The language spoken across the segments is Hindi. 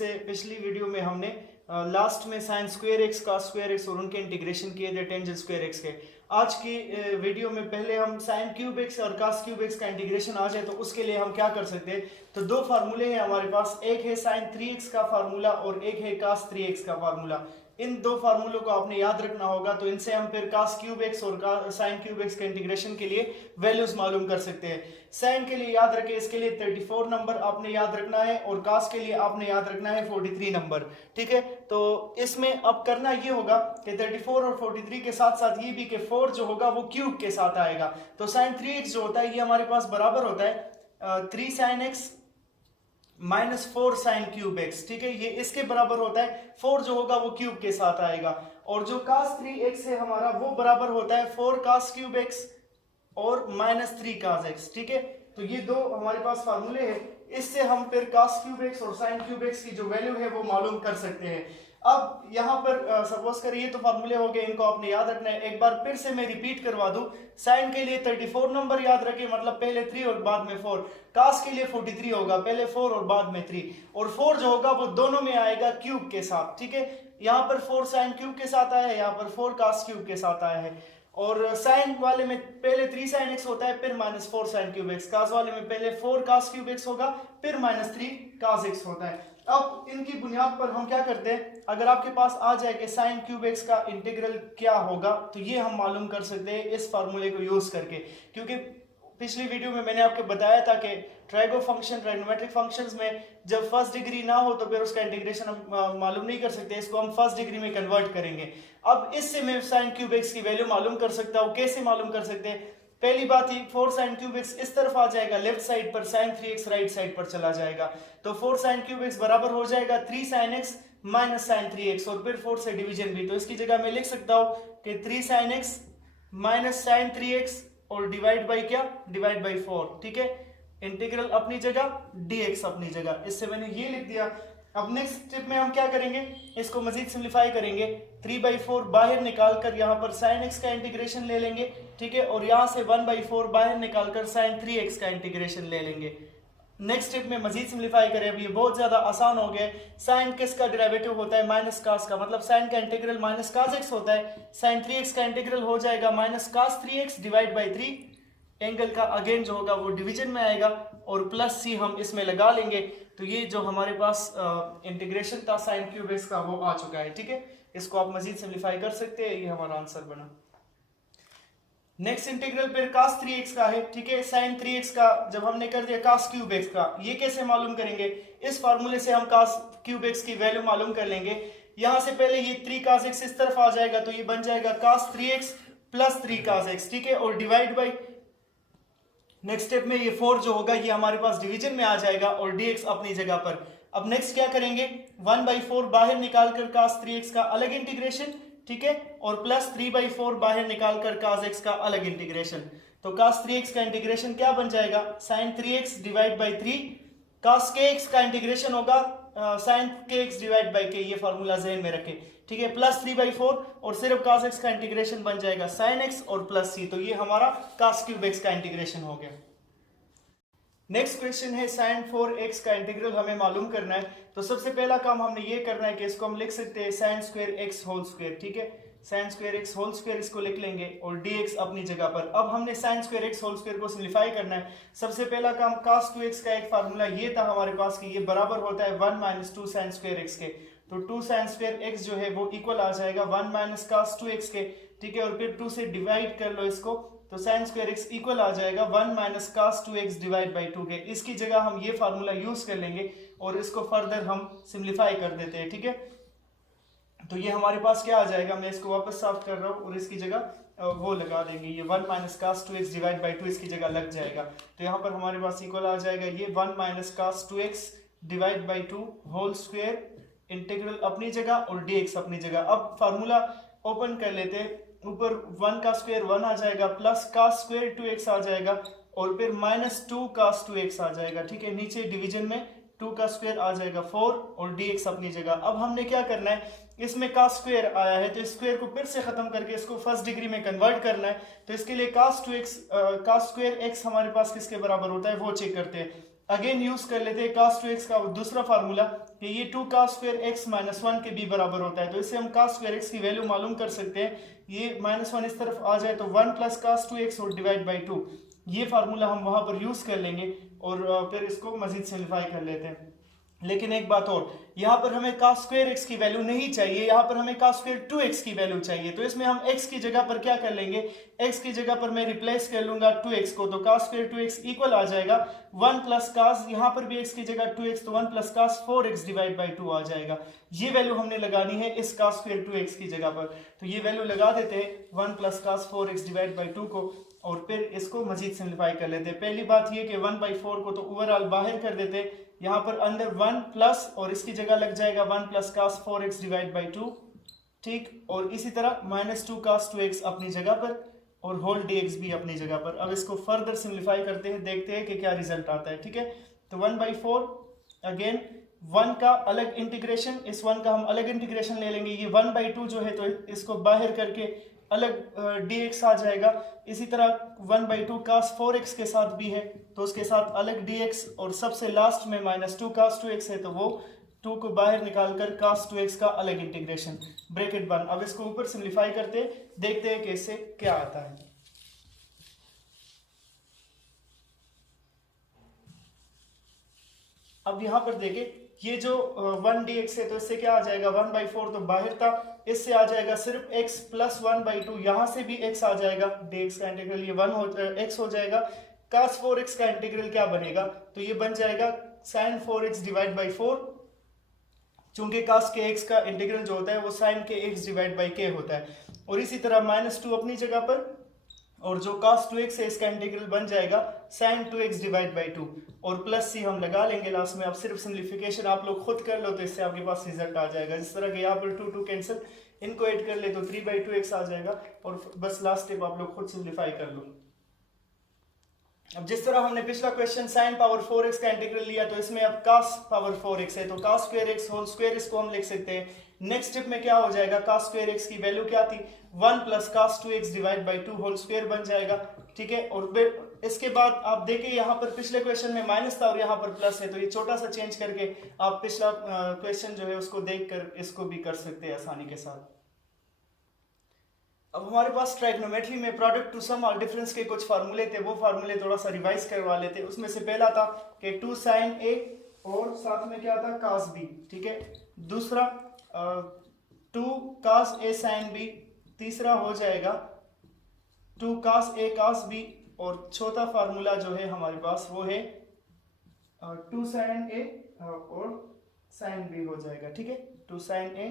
से पिछली वीडियो में हमने लास्ट में साइन स्क्वायर एक्स का स्क्वायर एक्स और उनके इंटीग्रेशन किए थे टेंजेंट स्क्वायर एक्स के। आज की वीडियो में पहले हम साइन क्यूब एक्स और कास क्यूब एक्स का इंटीग्रेशन आ जाए तो उसके लिए हम क्या कर सकते हैं। तो दो फार्मूले हैं हमारे पास, एक है साइन 3x का फार्मूला और एक है कास 3x का फार्मूला। इन दो फार्मूलों को आपने याद रखना होगा, तो इनसे हम फिर कास क्यूब एक्स और साइन क्यूब एक्स के इंटीग्रेशन के लिए वैल्यूज मालूम कर सकते हैं। साइन के लिए याद रखें, इसके लिए 34 नंबर आपने याद रखना है और कास के लिए आपने याद रखना है 43 नंबर। ठीक है, तो इसमें अब करना ये होगा कि 34 और 43 के साथ साथ ये भी कि 4 जो होगा वो क्यूब के साथ आएगा। तो साइन 3x जो होता है ये हमारे पास बराबर होता है 3 sine x minus 4 sine cube x. ठीक है, ये इसके बराबर होता है, 4 जो होगा वो क्यूब के साथ आएगा। और जो कास 3x है हमारा वो बराबर होता है 4 कास क्यूब एक्स और माइनस 3 कास एक्स। ठीक है, तो ये दो हमारे पास फार्मूले हैं, इससे हम फिर कास क्यूब एक्स और साइन क्यूब एक्स की जो वैल्यू है वो मालूम कर सकते हैं। अब यहाँ पर सपोज करिए तो फार्मूले हो गए, इनको आपने याद रखना है। एक बार फिर से मैं रिपीट करवा दूं, साइन के लिए 34 नंबर याद रखें, मतलब पहले 3 और बाद में 4। कास के लिए 43 होगा, पहले 4 और बाद में 3। और 4 जो होगा वो दोनों में आएगा क्यूब के साथ। ठीक है, यहाँ पर 4 साइन क्यूब के साथ आया है, यहाँ पर 4 कास क्यूब के साथ आया है। और साइन वाले में पहले 3 साइन एक्स होता है फिर माइनस 4 साइन क्यूब एक्स। कास वाले में पहले 4 कास क्यूब एक्स होगा फिर माइनस 3 कास एक्स होता है। अब इनकी बुनियाद पर हम क्या करते हैं, अगर आपके पास आ जाए कि साइन क्यूब एक्स का इंटीग्रल क्या होगा तो ये हम मालूम कर सकते हैं इस फार्मूले को यूज करके। क्योंकि पिछली वीडियो में मैंने आपको बताया था कि ट्राइगो फंक्शन ट्राइगोमेट्रिक फंक्शंस में जब फर्स्ट डिग्री ना हो तो फिर उसका इंटीग्रेशन हम मालूम नहीं कर सकते, इसको हम फर्स्ट डिग्री में कन्वर्ट करेंगे। अब इससे मैं साइन क्यूब एक्स की वैल्यू मालूम कर सकता हूँ। कैसे मालूम कर सकते हैं, पहली बात ही 4 साइन क्यूब एक्स इस तरफ आ जाएगा लेफ्ट साइड पर, साइन 3x राइट साइड पर चला जाएगा। तो 4 साइन क्यूब एक्स बराबर हो जाएगा 3 sine x minus sign 3x और फिर 4 से डिवीजन भी। तो इसकी जगह मैं लिख सकता हूं कि 3 sine x minus sign 3x और डिवाइड बाई क्या, डिवाइड बाई 4। ठीक है, इंटीग्रल अपनी जगह dx अपनी जगह, इससे मैंने ये लिख दिया। अब नेक्स्ट स्टेप में हम क्या करेंगे, इसको मजीद सिंप्लीफाई करेंगे। 3/4 बाहर निकालकर यहाँ पर sin x का इंटीग्रेशन ले लेंगे। ठीक है, और यहाँ से 1/4 बाहर निकालकर sin 3x का इंटीग्रेशन ले लेंगे। नेक्स्ट स्टेप में मजीद सिंप्लीफाई करें, अब ये बहुत ज्यादा आसान हो गया। साइन किसका डेरिवेटिव होता है, माइनस कास का, मतलब साइन का इंटीग्रल माइनस कास एक्स होता है। साइन 3x का इंटीग्रल हो जाएगा minus cos 3x divide by 3। Angle का अगेन जो होगा वो डिवीजन में आएगा और प्लस सी हम इसमें लगा लेंगे। तो ये जो हमारे पास इंटीग्रेशन था साइन क्यूब एक्स का वो आ चुका है। ठीक है, इसको आप मजीद सिंप्लीफाई कर सकते हैं, ये हमारा आंसर बना। नेक्स्ट इंटीग्रल फिर कास 3x का है। ठीक है, साइन 3x का जब हमने कर दिया कास क्यूब एक्स का, ये कैसे मालूम करेंगे, इस फार्मूले से हम कास क्यूब एक्स की वैल्यू मालूम कर लेंगे। यहां से पहले ये 3 कास एक्स इस तरफ आ जाएगा तो ये बन जाएगा कास 3x प्लस 3 कास एक्स। ठीक है, और डिवाइड बाई नेक्स्ट स्टेप में ये 4 जो होगा ये हमारे पास डिवीजन में आ जाएगा और dx अपनी जगह पर। अब नेक्स्ट क्या करेंगे, 1/4 बाहर निकालकर cos 3x का अलग इंटीग्रेशन। ठीक है, और प्लस 3/4 बाहर निकालकर cos x का अलग इंटीग्रेशन। तो cos 3x का इंटीग्रेशन क्या बन जाएगा, sin 3x divide by 3। cos kx का इंटीग्रेशन होगा sin kx divide by k, ये फार्मूला ज़हन में रखें। ठीक है, प्लस 3/4 और सिर्फ cos x का इंटीग्रेशन बन जाएगा sin x और प्लस c। तो ये हमारा cos क्यूब x का इंटीग्रेशन हो गया। नेक्स्ट क्वेश्चन है sin 4x का इंटीग्रल हमें मालूम करना है। तो सबसे पहला काम हमने ये करना है कि इसको हम लिख सकते हैं sin square x whole square. ठीक है, sin square x whole square इसको लिख लेंगे और dx अपनी जगह पर। अब हमने sin square x whole square को सिंप्लीफाई करना है। सबसे पहला काम cos 2x का एक फार्मूला ये था हमारे पास कि ये बराबर होता है 1 माइनस 2 sin स्क्वायर x के। तो 2 sin स्क्वायर x जो है वो इक्वल आ जाएगा 1 माइनस cos 2x के। ठीक है, और फिर 2 से डिवाइड कर लो इसको, तो sin स्क्वायर x इक्वल आ जाएगा 1 minus cos 2x divide by 2 के। इसकी जगह हम ये फार्मूला यूज कर लेंगे और इसको फर्दर हम सिंप्लीफाई कर देते हैं। ठीक है, तो ये हमारे पास क्या आ जाएगा, मैं इसको वापस साफ कर रहा हूँ और इसकी जगह वो लगा देंगे, ये 1 minus cos 2x divide by 2 इसकी जगह लग जाएगा। तो यहाँ पर हमारे पास इक्वल आ जाएगा ये 1 minus cos 2x divide by 2 whole square, integral अपनी जगह और dx अपनी जगह। अब फार्मूला ओपन कर लेते हैं, ऊपर 1 का स्क्वायर 1 आ जाएगा, प्लस cos स्क्वायर 2x आ जाएगा और फिर माइनस 2 cos 2x आ जाएगा। ठीक है, नीचे डिवीजन में 2 का स्क्वायर आ जाएगा 4 और dx अपनी जगह। अब हमने क्या करना है, इसमें cos स्क्वायर आया है तो स्क्वायर को फिर से खत्म करके इसको फर्स्ट डिग्री में कन्वर्ट करना है। तो इसके लिए cos 2x cos square x हमारे पास किसके बराबर होता है वो चेक करते हैं। अगेन यूज कर लेते हैं cos 2x का दूसरा फार्मूला कि ये 2 cos स्क्वायर x माइनस 1 के भी बराबर होता है। तो इससे हम cos स्क्वायर x की वैल्यू मालूम कर सकते हैं। ये -1 इस तरफ आ जाए तो 1 प्लस cos 2x और डिवाइड बाई 2, ये फार्मूला हम वहां पर यूज कर लेंगे और फिर इसको मजीद सिंप्लीफाई कर लेते हैं। लेकिन एक बात और, यहाँ पर हमें cos स्क्वायर x की वैल्यू नहीं चाहिए, यहाँ पर हमें cos स्क्वायर 2x की वैल्यू चाहिए। तो इसमें हम x की जगह पर क्या कर लेंगे, x की जगह पर मैं रिप्लेस कर लूंगा 2x को, तो cos स्क्वायर 2x इक्वल आ जाएगा 1 प्लस cos, यहाँ पर भी x की जगह 2x, तो 1 plus cos 4x divide by 2 आ जाएगा। ये वैल्यू हमने लगानी है इस cos स्क्वायर 2x की जगह पर, तो ये वैल्यू लगा देते हैं 1 plus cos 4x divide by 2 को, और फिर इसको मजीद सिंप्लीफाई कर लेते हैं। पहली बात ये कि 1/4 को तो ओवरऑल बाहर कर देते हैं, यहाँ पर अंदर 1 प्लस और इसकी जगह लग जाएगा 1 plus cos 4x divide by 2, ठीक। और इसी तरह -2 cos 2x अपनी जगह पर और होल dx भी अपनी जगह पर। अब इसको फर्दर सिंप्लीफाई करते हैं, देखते हैं कि क्या रिजल्ट आता है, ठीक है। तो 1/4 अगेन 1 का अलग इंटीग्रेशन, इस 1 का हम अलग इंटीग्रेशन ले लेंगे, ये 1/2 जो है तो इसको बाहर करके अलग dx आ जाएगा। इसी तरह 1/2 cos 4x के साथ भी है तो उसके साथ अलग dx, और सबसे लास्ट में -2 cos 2x है तो वो 2 को बाहर निकालकर cos 2x का अलग इंटीग्रेशन, ब्रैकेट बंद। अब इसको ऊपर सिंप्लीफाई करते देखते हैं कि इससे क्या आता है। अब यहां पर देखें, ये जो 1 dx है तो इससे क्या आ जाएगा, 1/4 तो बाहर था, इससे आ जाएगा सिर्फ x प्लस 1/2, यहां से भी x आ जाएगा, dx का इंटीग्रल ये x हो जाएगा। cos 4x का इंटीग्रल क्या बनेगा, तो ये बन जाएगा sin 4x डिवाइड बाई 4, चूंकि cos के x का इंटीग्रल जो होता है वो sin के x डिवाइड बाई k होता है। और इसी तरह -2 अपनी जगह पर, और जो cos 2x है इसका इंटीग्रल बन जाएगा sin 2x डिवाइड बाई 2, और प्लस c हम लगा लेंगे लास्ट में। अब सिर्फ सिंप्लीफिकेशन आप लोग खुद कर लो तो इससे आपके पास रिजल्ट आ जाएगा। जिस तरह के यहाँ पर 2 कैंसिल, इनको ऐड कर ले तो 3/2x आ जाएगा, और बस लास्ट स्टेप आप लोग खुद सिंप्लीफाई कर लो। अब जिस तरह हमने पिछला क्वेश्चन sin पावर 4x का इंटीग्रल लिया, तो इसमें अब cos पावर 4x है तो cos square x whole square इसको हम लिख सकते हैं। नेक्स्ट स्टेप में क्या हो जाएगा, cos स्क्वायर x की वैल्यू क्या थी, 1 plus cos 2x divide by 2 whole square बन जाएगा, ठीक है। और फिर इसके बाद आप देखें यहाँ पर पिछले क्वेश्चन में माइनस था और यहाँ पर प्लस है, तो ये छोटा सा चेंज करके आप पिछला क्वेश्चन जो है उसको देखकर इसको भी कर सकते हैं आसानी के साथ। अब हमारे पास ट्राइगोनोमेट्री में प्रोडक्ट टू सम और डिफरेंस के कुछ फार्मूले थे, वो फार्मूले थोड़ा सा रिवाइज करवा लेते। उसमें से पहला था कि 2 sin a और साथ में क्या था cos b, ठीक है। दूसरा 2 cos a sin b, तीसरा हो जाएगा 2 cos a cos b, और चौथा फार्मूला जो है हमारे पास वो है 2 sin a और sin b हो जाएगा, ठीक है। 2 sin a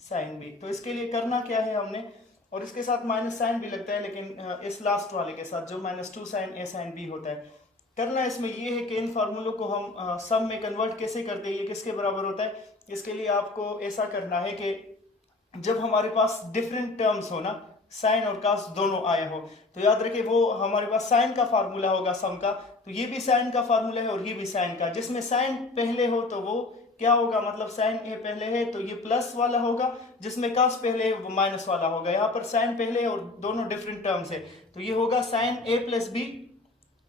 sin b। तो इसके लिए करना क्या है हमने, और इसके साथ माइनस साइन भी लगता है, लेकिन इस लास्ट वाले के साथ जो -2 sin a sin b होता है, करना इसमें ये है कि इन फार्मूलों को हम सम में कन्वर्ट कैसे करते हैं, ये किसके बराबर होता है। इसके लिए आपको ऐसा करना है कि जब हमारे पास डिफरेंट टर्म्स हो ना, साइन और कास दोनों आए हो, तो याद रखें वो हमारे पास साइन का फार्मूला होगा सम का, तो ये भी साइन का फार्मूला है और ये भी साइन का। जिसमें साइन पहले हो तो वो क्या होगा, मतलब साइन ए पहले है तो ये प्लस वाला होगा, जिसमें कास पहले है वो माइनस वाला होगा। यहाँ पर साइन पहले और दोनों डिफरेंट टर्म्स है, तो ये होगा साइन ए प्लस बी,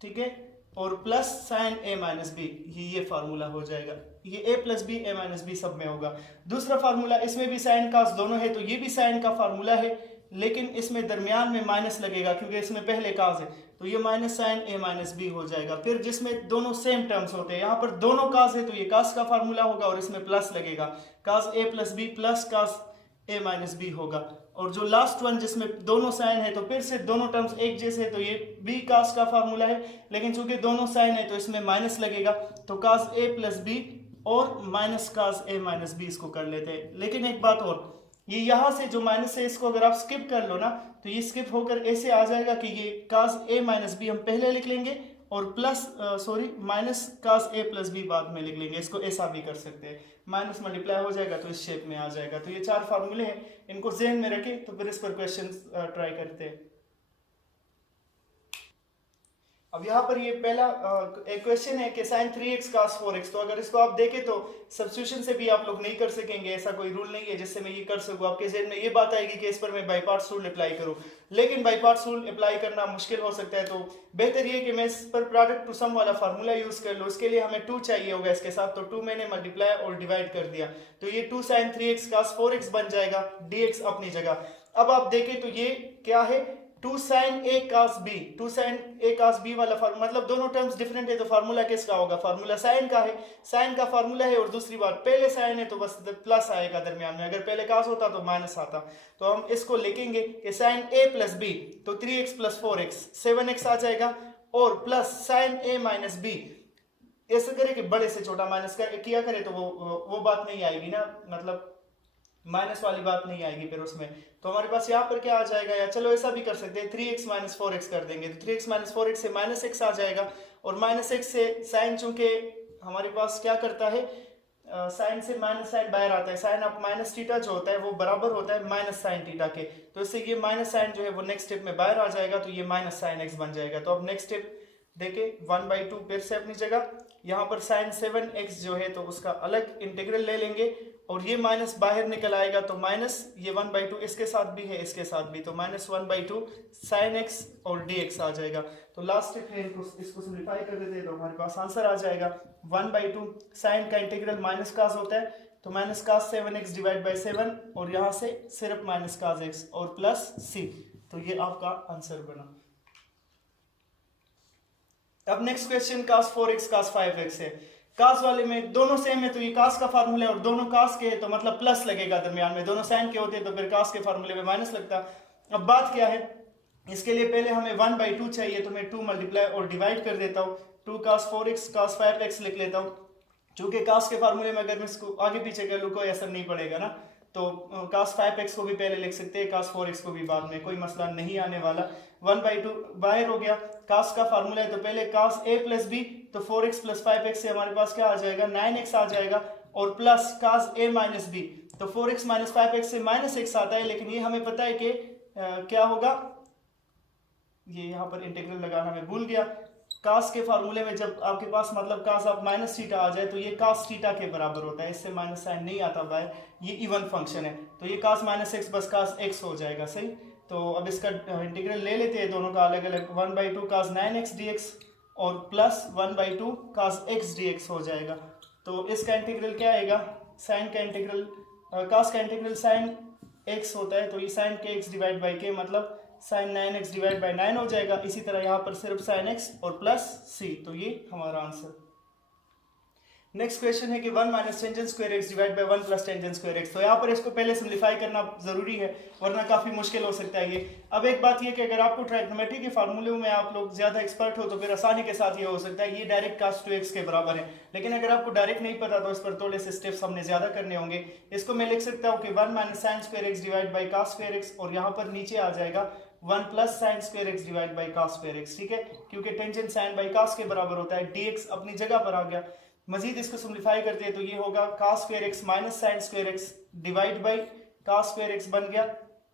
ठीक है, और प्लस साइन ए माइनस बी, ये फार्मूला हो जाएगा। ये ए प्लस बी ए माइनस बी सब में होगा। दूसरा फार्मूला, इसमें भी साइन कास दोनों है, तो ये भी साइन का फार्मूला है, लेकिन इसमें दरमियान में माइनस लगेगा क्योंकि इसमें पहले कास है, तो ये माइनस साइन ए माइनस बी हो जाएगा। फिर जिसमें दोनों सेम टर्म्स होते हैं, यहाँ पर दोनों कास है तो ये कास का फार्मूला होगा और इसमें प्लस लगेगा, कास ए प्लस बी प्लस कास ए माइनस बी होगा। और जो लास्ट वन जिसमें दोनों साइन है तो फिर से दोनों टर्म्स एक जैसे है, तो ये बी कास का फार्मूला है, लेकिन चूंकि दोनों साइन है तो इसमें माइनस लगेगा, तो कास ए प्लस बी और माइनस कास ए माइनस बी इसको कर लेते हैं। लेकिन एक बात और, ये यहाँ से जो माइनस है इसको अगर आप स्किप कर लो ना, तो ये स्किप होकर ऐसे आ जाएगा कि ये कास ए माइनस बी हम पहले लिख लेंगे और प्लस माइनस कास ए प्लस बी बाद में लिख लेंगे। इसको ऐसा भी कर सकते हैं, माइनस मल्टीप्लाई हो जाएगा तो इस शेप में आ जाएगा। तो ये 4 फार्मूले हैं, इनको ज़हन में रखें तो फिर इस पर क्वेश्चन ट्राई करते हैं। अब यहाँ पर ये पहला एक क्वेश्चन है कि sin 3x cos 4x, तो अगर इसको आप देखें तो सब्स्टिट्यूशन से भी आप लोग नहीं कर सकेंगे, ऐसा कोई रूल नहीं है जिससे मैं ये कर सकूँ। आपके ज़हन में ये बात आएगी कि इस पर मैं बाई पार्ट्स रूल अप्लाई करूँ, लेकिन बाई पार्ट्स रूल अप्लाई करना मुश्किल हो सकता है, तो बेहतर ये कि मैं इस पर प्रोडक्ट टू सम वाला फार्मूला यूज़ कर लूँ। इसके लिए हमें 2 चाहिए होगा इसके साथ, तो 2 मैंने मल्टीप्लाई और डिवाइड कर दिया, तो ये 2 sin 3x cos 4x बन जाएगा, dx अपनी जगह। अब आप देखें तो ये क्या है, 2 sin a cos b, 2 sin a cos b वाला फार्मूला, मतलब दोनों टर्म्स डिफरेंट है, तो फार्मूला किसका होगा, फार्मूला sin का है, sin का फार्मूला है। और दूसरी बात, पहले sin है तो बस प्लस आएगा दरमियान में, अगर पहले cos होता तो माइनस आता। तो हम इसको लिखेंगे कि sin a प्लस b, तो 3x प्लस 4x 7x आ जाएगा, और plus sin a minus b, ऐसा करे कि बड़े से छोटा माइनस किया करे तो वो बात नहीं आएगी ना, मतलब माइनस वाली बात नहीं आएगी फिर उसमें। तो हमारे पास यहाँ पर क्या आ जाएगा, या चलो ऐसा भी कर सकते हैं, 3x माइनस 4x कर देंगे, तो 3x माइनस 4x से माइनस x आ जाएगा, और माइनस x से साइन, चूंकि हमारे पास क्या करता है, साइन से माइनस साइन बाहर आता है, साइन ऑफ माइनस थीटा जो होता है वो बराबर होता है माइनस साइन थीटा के, तो इससे ये माइनस साइन जो है वो नेक्स्ट स्टेप में बाहर आ जाएगा, तो ये माइनस साइन x बन जाएगा। तो अब नेक्स्ट स्टेप देखे 1/2 फिर से अपनी जगह, यहाँ पर साइन 7x जो है तो उसका अलग इंटीग्रल ले लेंगे, और ये माइनस बाहर निकल आएगा, तो माइनस ये 1/2 इसके साथ भी है इसके साथ भी, तो माइनस 1/2 साइन x और dx आ जाएगा। तो लास्ट स्टेप है, इसको सिंप्लीफाई कर देते हैं तो हमारे पास आंसर आ जाएगा 1/2 साइन का इंटीग्रल माइनस कास होता है, तो minus cos 7x divide by 7, और यहाँ से सिर्फ माइनस कास x और प्लस c, तो ये आपका आंसर बना। अब next question cos 4x cos 5x है। कास वाले में दोनों सेम है, तो ये कास का फार्मूला है और दोनों कास के है, तो मतलब प्लस लगेगा दरमियान में, दोनों साइन के होते हैं तो फिर कास के फार्मूले में माइनस लगता। अब बात क्या है, इसके लिए पहले हमें 1/2 चाहिए, तो मैं 2 मल्टीप्लाई और डिवाइड कर देता हूँ, 2 cos 4x cos 5x लिख लेता हूँ, चूंकि कास के फार्मूले में अगर मैं इसको आगे पीछे कर लूँ कोई असर नहीं पड़ेगा ना, तो cos 5x को भी पहले लिख सकते हैं, cos 4x को भी बाद में, कोई मसला नहीं आने वाला। 1/2 बाहर हो गया, cos का फार्मूला है तो पहले cos a प्लस b, तो 4x प्लस 5x से हमारे पास क्या आ जाएगा, 9x आ जाएगा, और plus cos a minus b, तो 4x माइनस 5x से माइनस x आता है, लेकिन ये हमें पता है कि क्या होगा, ये यहाँ पर इंटीग्रल लगाना मैं भूल गया। कास के फार्मूले में जब आपके पास मतलब कास आप माइनस थीटा आ जाए तो ये कास थीटा के बराबर होता है, इससे माइनस साइन नहीं आता बाहर, ये इवन फंक्शन है, तो ये कास माइनस एक्स बस कास एक्स हो जाएगा, सही। तो अब इसका इंटीग्रल ले लेते हैं दोनों का अलग अलग, 1/2 कास 9x dx और प्लस 1/2 कास x dx हो जाएगा। तो इसका इंटीग्रल क्या आएगा, साइन का इंटीग्रल, कास का इंटीग्रल साइन x होता है, तो ये साइन के x डिवाइड बाई के, मतलब साइन 9x डिवाइड बाई 9 हो जाएगा। इसी तरह यहाँ पर सिर्फ साइन x और प्लस c, तो ये हमारा आंसर। नेक्स्ट क्वेश्चन है कि 1 minus tangent square x divide by 1 plus tangent square x, तो यहाँ पर इसको पहले सिंप्लीफाई करना जरूरी है वरना काफी मुश्किल हो सकता है ये। अब एक बात ये कि अगर आपको ट्राइगोनोमेट्री के फार्मूले में आप लोग ज्यादा एक्सपर्ट हो तो फिर आसानी के साथ ये हो सकता है, ये डायरेक्ट cos 2x के बराबर है, लेकिन अगर आपको डायरेक्ट नहीं पता तो इस पर थोड़े से स्टेप्स हमने ज्यादा करने होंगे। इसको मैं लिख सकता हूँ कि 1 minus sine square x divide by cos square x, और यहाँ पर नीचे आ जाएगा 1 plus sign square x divide by cos square x, ठीक है, क्योंकि टेंजेंट साइन बाई cos के बराबर होता है, dx अपनी जगह पर आ गया। मजीद इसको सिंप्लीफाई करते हैं तो ये होगा cos square X minus sine square x divide by cos square x बन गया,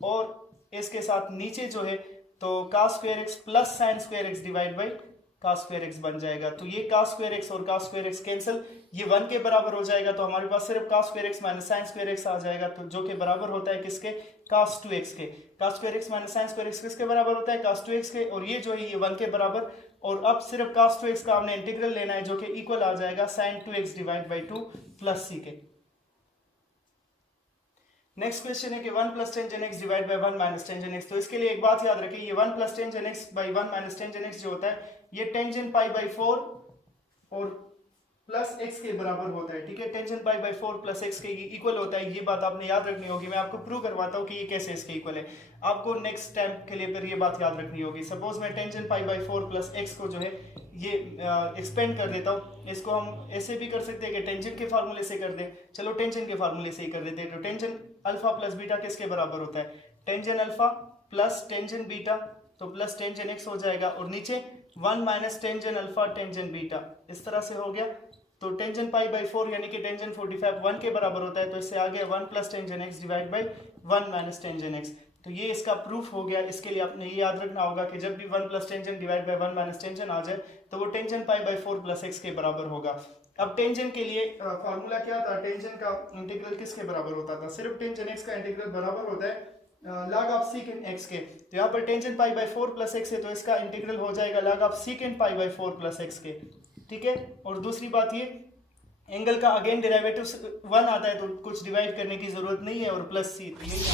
और इसके साथ नीचे जो है तो cos square x plus sign square x divide by cos square x बन जाएगा। तो ये cos स्क्वायर एक्स और cos स्क्वायर एक्स कैंसिल, ये 1 के बराबर हो जाएगा, तो हमारे पास सिर्फ cos square X minus sine square X आ जाएगा, तो जो के बराबर होता है किसके, cos 2x के। cos square X minus sine square x किसके बराबर होता है, cos 2x के, और ये जो है ये 1 के बराबर, और अब सिर्फ cos 2x का हमने इंटीग्रल लेना है जो कि इक्वल आ जाएगा sin 2x divide by 2 plus c के। नेक्स्ट क्वेश्चन है कि 1 plus tangent x divide by 1 minus tangent x, तो इसके लिए एक बात याद रखिए, ये 1 plus tangent x by 1 minus tangent x जो होता है ये टेंजेंट पाई बाई 4 और प्लस एक्स के बराबर होता है, ठीक है, tangent pi by 4 plus X के इक्वल होता है, ये बात आपने याद रखनी होगी। मैं आपको प्रूव करवाता हूँ कि ये कैसे इसके इक्वल है, आपको नेक्स्ट टाइम के लिए फिर ये बात याद रखनी होगी। सपोज मैं tangent pi by 4 plus x को जो है ये एक्सपेंड कर देता हूँ, इसको हम ऐसे भी कर सकते हैं कि टेंजेंट के फार्मूले से कर दे, चलो टेंजेंट के फार्मूले से ही कर देते हैं। तो टेंजेंट अल्फा प्लस बीटा किसके बराबर होता है, tangent alpha plus tangent beta, तो प्लस टेंजेंट एक्स हो जाएगा, और नीचे 1 minus tangent alpha tangent beta, इस तरह से हो गया। तो टेंजेंट पाई बाई 4 यानी कि टेंजेंट 45 1 के बराबर होता है, तो इससे आ गया 1 plus tangent x divide by 1 minus tangent x. तो ये इसका प्रूफ हो गया। इसके लिए आपने ये याद रखना होगा कि जब भी 1 plus tangent divide by 1 minus tangent आ जाए तो वो tangent pi by 4 plus X के बराबर होगा। अब टेंजेंट के लिए फार्मूला क्या था, टेंजेंट का इंटीग्रल किसके बराबर होता था, सिर्फ टेंजेंट एक्स का इंटीग्रल बराबर होता है log ऑफ सीकेंट एक्स के। तो यहाँ पर tangent pi by 4 plus x है तो इसका इंटीग्रल हो जाएगा log of secant pi by 4 plus X के, ठीक है। और दूसरी बात ये, एंगल का अगेन डेरिवेटिव 1 आता है तो कुछ डिवाइड करने की जरूरत नहीं है, और प्लस सी, तो यही